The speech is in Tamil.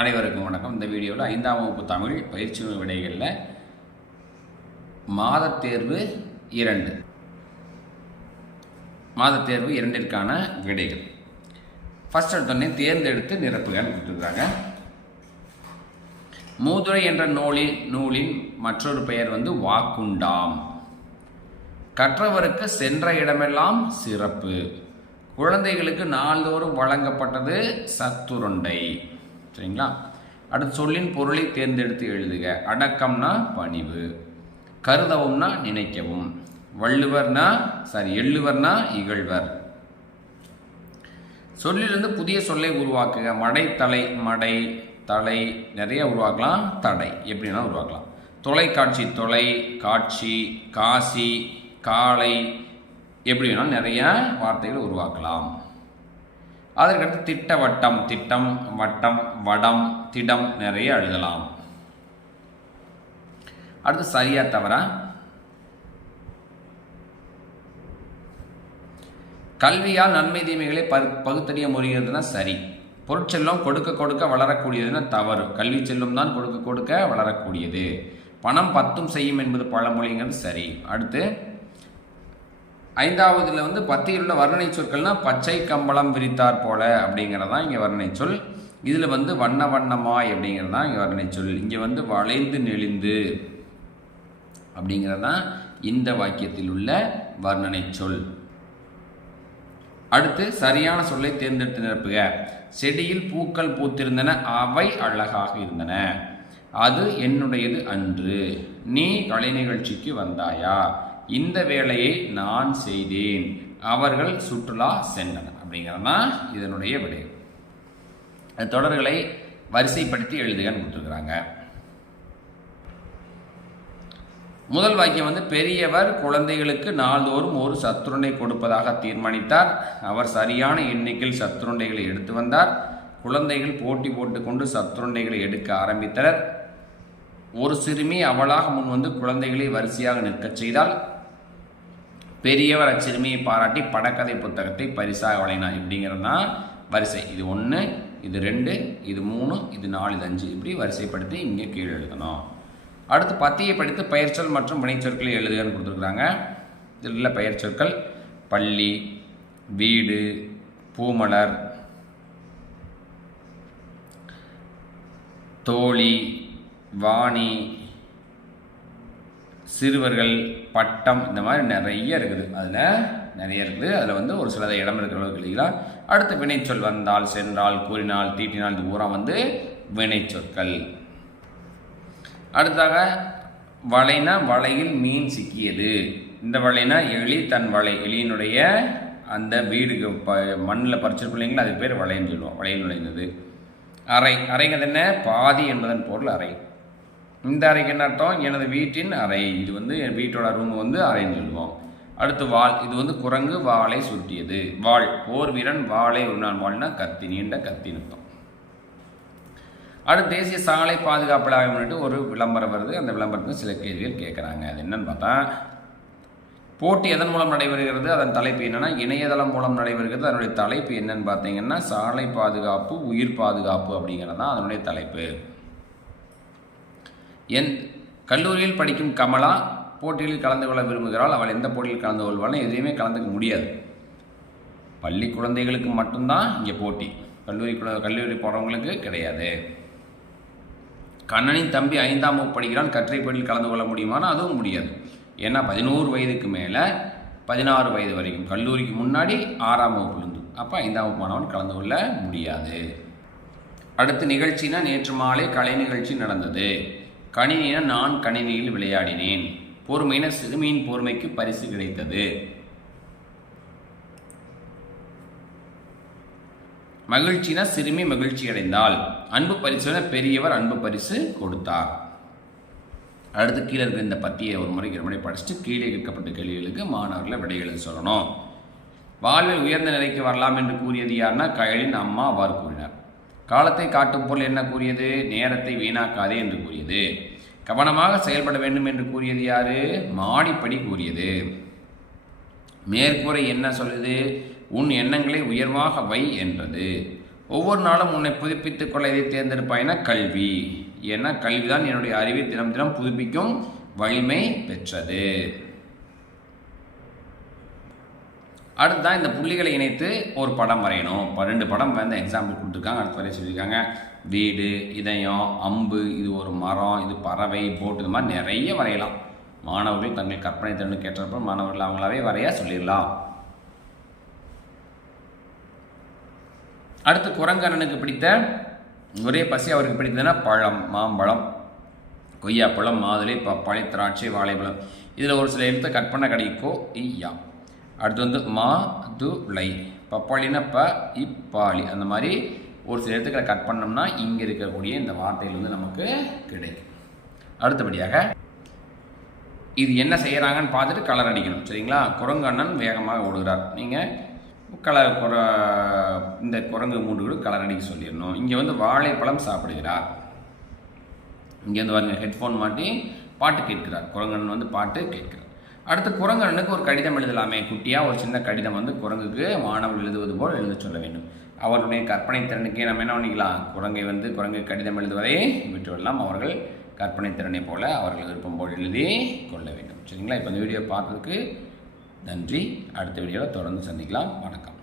அனைவருக்கும் வணக்கம். இந்த வீடியோவில் ஐந்தாம் வகுப்பு தமிழ் பயிற்சி விடைகளில் மாதத்தேர்வு இரண்டு. மாதத்தேர்வு இரண்டிற்கான விடைகள். ஃபஸ்ட் எடுத்தோடனே தேர்ந்தெடுத்து நிரப்புகள் கொடுத்துருக்காங்க. மூதுரை என்ற நூலின் நூலின் மற்றொரு பெயர் வந்து வாக்குண்டாம். கற்றவருக்கு சென்ற இடமெல்லாம் சிறப்பு. குழந்தைகளுக்கு நாள்தோறும் வழங்கப்பட்டது சத்துருண்டை. சரிங்களா? அடுத்து சொல்லின் பொருளை தேர்ந்தெடுத்து எழுதுக. அடக்கம்னா பணிவு. கருதவும்னா நினைக்கவும். வள்ளுவர்னா சாரி எள்ளுவர்னா இகழ்வர். சொல்லிலிருந்து புதிய சொல்லை உருவாக்குக. மடை தலை மடை தலை நிறைய உருவாக்கலாம். தடை எப்படின்னா உருவாக்கலாம். தொலைக்காட்சி தொலை காட்சி காசி காளை எப்படி வேணாலும் நிறைய வார்த்தைகள் உருவாக்கலாம். அதற்கடுத்து திட்ட வட்டம் திட்டம் வட்டம் வடம் திடம் நிறைய எழுதலாம். அடுத்து சரியா தவறா? கல்வியால் நன்மை தீமைகளை பகு பகுத்தறிய முடிகிறதுனா சரி. பொருட்செல்லம் கொடுக்க கொடுக்க வளரக்கூடியதுன்னா தவறு. கல்வி செல்லும் தான் கொடுக்க கொடுக்க வளரக்கூடியது. பணம் பத்தும் செய்யும் என்பது பழமொழிங்கிறது சரி. அடுத்து ஐந்தாவதுல வந்து பத்தியில் உள்ள வர்ணனை சொற்கள்னால் பச்சை கம்பளம் விரித்தார் போல அப்படிங்கிறதான் இங்கே வர்ணனை சொல். இதில் வந்து வண்ண வண்ணமாய் அப்படிங்கிறது தான் இங்கே வர்ணனை சொல். இங்கே வந்து வளைந்து நெளிந்து அப்படிங்கிறதான் இந்த வாக்கியத்தில் உள்ள வர்ணனை சொல். அடுத்து சரியான சொல்லை தேர்ந்தெடுத்து நிரப்புக செடியில் பூக்கள் பூத்திருந்தன அவை அழகாக இருந்தன. அது என்னுடையது அன்று. நீ கலை நிகழ்ச்சிக்கு வந்தாயா? இந்த வேலையை நான் செய்தேன். அவர்கள் சுற்றுலா சென்றனர். அப்படிங்கிறது தான் இதனுடைய விடை தொடர்களை வரிசைப்படுத்தி எழுதுகன்னு கொடுத்துருக்குறாங்க. முதல் வாக்கியம் வந்து பெரியவர் குழந்தைகளுக்கு நாள்தோறும் ஒரு சத்துருண்டை கொடுப்பதாக தீர்மானித்தார். அவர் சரியான எண்ணிக்கையில் சத்துருண்டைகளை எடுத்து வந்தார். குழந்தைகள் போட்டி போட்டுக்கொண்டு சத்துருண்டைகளை எடுக்க ஆரம்பித்தனர். ஒரு சிறுமி அவளாக முன் வந்து குழந்தைகளை வரிசையாக நிற்கச் செய்தால் பெரியவர் அச்சிறுமியை பாராட்டி படக்கதை புத்தகத்தை பரிசாக வழங்கினார். இப்படிங்கிறது தான் வரிசை. இது ஒன்று இது ரெண்டு இது மூணு இது நாலு இது அஞ்சு. இப்படி வரிசைப்படுத்தி இங்கே கீழே எழுதணும். அடுத்து பத்தியை படித்து பெயர்ச்சொல் மற்றும் வினைச்சொற்களை எழுதுகன்னு கொடுத்துருக்குறாங்க. இதில் உள்ள பெயர்ச்சொற்கள் பள்ளி வீடு பூமலர் தோழி வாணி சிறுவர்கள் பட்டம் இந்த மாதிரி நிறைய இருக்குது. அதில் நிறைய இருக்குது. அதில் வந்து ஒரு சிலதை இடம் இருக்கிற அளவுக்கு எழுதிக்கலாம் அடுத்து வினைச்சொல் வந்தால் சென்றால் கூறினால் தீட்டினால் இது பூரா வந்து வினைச்சொற்கள். அடுத்தாக வலைனா வலையில் மீன் சிக்கியது. இந்த வலைனா எலி தன் வலை எலியினுடைய அந்த வீடுக்கு ப மண்ணில் பறிச்சிருக்கும் இல்லைங்களா? அது பேர் வலைன்னு சொல்லுவோம். வலையில் நுழைந்தது. அறை அறைங்கிறது என்ன? பாதி என்பதன் பொருள் அறை. இந்த அறைக்கு என்ன அர்த்தம்? எனது வீட்டின் அறை. இது வந்து என் வீட்டோட ரூம் வந்து அறைன்னு சொல்லுவோம். அடுத்து வாள் இது வந்து குரங்கு வாளை சுட்டியது. வாள். போர் வீரன் வாளை உண்ணான் வாள்னா கத்தி நீண்ட கத்தி அர்த்தம். அடுத்து தேசிய சாலை பாதுகாப்பு ஆய்வு முன்னிட்டு ஒரு விளம்பரம் வருது. அந்த விளம்பரத்துக்கு சில கேள்விகள் கேட்குறாங்க. அது என்னன்னு பார்த்தா போட்டி எதன் மூலம் நடைபெறுகிறது? அதன் தலைப்பு என்னென்னா இணையதளம் மூலம் நடைபெறுகிறது. அதனுடைய தலைப்பு என்னன்னு பார்த்தீங்கன்னா சாலை பாதுகாப்பு உயிர் பாதுகாப்பு அப்படிங்கிறது தான் அதனுடைய தலைப்பு. என் கல்லூரியில் படிக்கும் கமலா போட்டியில் கலந்து கொள்ள விரும்புகிறாள். அவள் எந்த போட்டியில் கலந்து கொள்வாள்னு எதையுமே கலந்துக்க முடியாது. பள்ளி குழந்தைகளுக்கு மட்டும்தான் இங்கே போட்டி. கல்லூரி குழ- கல்லூரி போகிறவங்களுக்கு கிடையாது. கண்ணனின் தம்பி ஐந்தாம் வகுப்பு படிக்கிறான். கற்றை போட்டியில் கலந்து கொள்ள முடியுமானா? அதுவும் முடியாது. ஏன்னா பதினோரு வயதுக்கு மேலே பதினாறு வயது வரைக்கும் கல்லூரிக்கு முன்னாடி ஆறாம் வகுப்புலேருந்து அப்போ ஐந்தாம் வகுப்பு மாணவன் கலந்து கொள்ள முடியாது. அடுத்த நிகழ்ச்சினா நேற்று மாலை கலை நிகழ்ச்சி நடந்தது. கணினினா நான் கணினியில் விளையாடினேன். பொறுமையின சிறுமியின் பொறுமைக்கு பரிசு கிடைத்தது. மகிழ்ச்சினா சிறுமி மகிழ்ச்சி அடைந்தால் அன்பு பரிசுன பெரியவர் அன்பு பரிசு கொடுத்தார். அடுத்து கீழே இருக்கிற இந்த பத்தியை ஒரு முறைக்கு ஒரு முறை படிச்சுட்டு கீழே கேட்கப்பட்ட கேள்விகளுக்கு மாணவர்களை விடைகளை சொல்லணும். வாழ்வில் உயர்ந்த நிலைக்கு வரலாம் என்று கூறியது யாருன்னா கயலின் அம்மா அவ்வாறு கூறினார். காலத்தை காட்டும் பொருள் என்ன கூறியது? நேரத்தை வீணாக்காதே என்று கூறியது. கவனமாக செயல்பட வேண்டும் என்று கூறியது யாரு? மாடிப்படி கூறியது. மேற்கூரை என்ன சொல்லுது? உன் எண்ணங்களை உயர்வாக வை என்றது. ஒவ்வொரு நாளும் உன்னை புதுப்பித்துக் கொள்ள இதை தேர்ந்தெடுப்பாயினா? கல்வி. ஏன்னா கல்விதான் என்னுடைய அறிவை தினம் தினம் புதுப்பிக்கும் வலிமை பெற்றது. அடுத்ததான் இந்த புள்ளிகளை இணைத்து ஒரு படம் வரையணும். ரெண்டு படம் வந்து எக்ஸாம்பிள் கொடுத்துருக்காங்க அடுத்த வரைய சொல்லியிருக்காங்க. வீடு இதயம் அம்பு இது ஒரு மரம் இது பறவை போட்டு இது மாதிரி நிறைய வரையலாம். மாணவர்கள் தங்கள் கற்பனை திறன் ஏற்றப்ப மாணவர்கள் அவங்களாவே வரைய சொல்லிடலாம். அடுத்து குரங்கண்ணனுக்கு பிடித்த ஒரே பசி அவருக்கு பிடித்ததுன்னா பழம் மாம்பழம் கொய்யாப்பழம் மாதுளை பப்பாளி திராட்சை வாழைப்பழம். இதில் ஒரு சில எழுத்தை கற்பனை பண்ண கிடைக்கோ அடுத்து வந்து மா து லை. பப்பாளினா ப இப்பாளி அந்த மாதிரி ஒரு சில இடத்துக்களை கட் பண்ணோம்னா இங்கே இருக்கக்கூடிய இந்த வார்த்தைகள் வந்து நமக்கு கிடைக்கும். அடுத்தபடியாக இது என்ன செய்கிறாங்கன்னு பார்த்துட்டு கலர் அடிக்கணும். சரிங்களா? குரங்கண்ணன் வேகமாக ஓடுகிறார். நீங்கள் கலர் குர இந்த குரங்கு மூன்று கூட கலர் அடிக்க சொல்லிடணும். இங்கே வந்து வாழைப்பழம் சாப்பிடுகிறார். இங்கே வந்து பாருங்கள் ஹெட்ஃபோன் மாட்டி பாட்டு கேட்கிறார். குரங்கண்ணன் வந்து பாட்டு கேட்கிறார். அடுத்து குரங்கனுக்கு ஒரு கடிதம் எழுதலாமே குட்டியாக ஒரு சின்ன கடிதம் வந்து குரங்குக்கு மாணவர் எழுதுவது போல் எழுத சொல்ல வேண்டும். அவருடைய கற்பனை திறனுக்கே நம்ம என்ன பண்ணிக்கலாம்? குரங்கை வந்து குரங்கு கடிதம் எழுதுவதை விட்டுவிடலாம். அவர்கள் கற்பனை திறனை போல அவர்கள் விருப்பம் போல் எழுதி கொள்ள வேண்டும். சரிங்களா? இப்போ இந்த வீடியோ பார்த்ததுக்கு நன்றி. அடுத்த வீடியோவில் தொடர்ந்து சந்திக்கலாம். வணக்கம்.